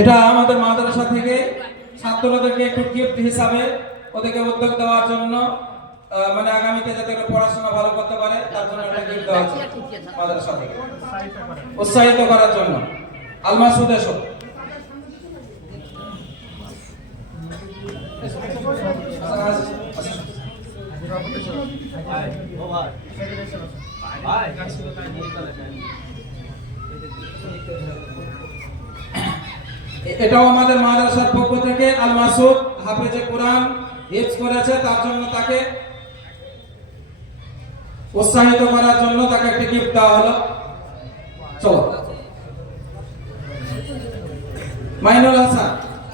এটা আমাদের মাদ্রাসা থেকে ছাত্রদেরকে একটু গিফট হিসাবে ওদেরকে উদ্যোগ দেওয়ার জন্য মানে আগামীতে যাতে ওরা পড়াশোনা ভালো করতে পারে তার জন্য একটা গিফট দেওয়া হচ্ছে মাদ্রাসা থেকে উৎসাহিত করার জন্য। আলমাসুদ এসো। এটাও আমাদের মাদ্রাসার পক্ষ থেকে আল মাসুদ হাফেজে কোরআন হিফজ করেছে, তার জন্য তাকে উৎসাহিত করার জন্য তাকে একটা গিফট দেওয়া হলো। চলো মাইনুল হাসান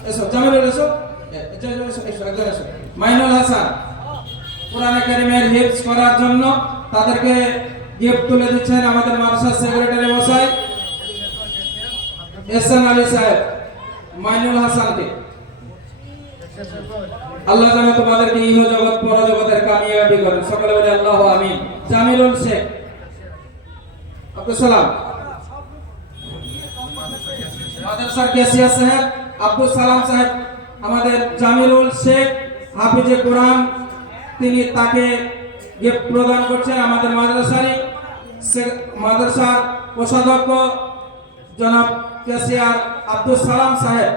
এসো, জামিলুল এসো, একজন এসো। মাইনুল হাসান কোরআনে কারীমের হিফজ করার জন্য তাদেরকে গিফট তুলে দিচ্ছেন আমাদের মাদ্রাসার সেক্রেটারি মশাই এহসান আলী সাহেব মাইনুল হাসানকে। আল্লাহ যেন তোমাদেরকে ইহ জগৎ পর জগতের কামিয়াবি করেন, সকলে বলে আল্লাহু আমিন। জামিলুল শেখ আব্দুল সালাম মাদ্রাসার কেসিয়া সাহেব আব্দুল সালাম সাহেব, আমাদের জামিলুল শেখ হাফিজে কোরআন তিনি তাকে গিফট প্রদান করছেন আমাদের মাদ্রাসার কোষাধ্যক্ষ জনাব কেসিয়ার আব্দুল সালাম সাহেব।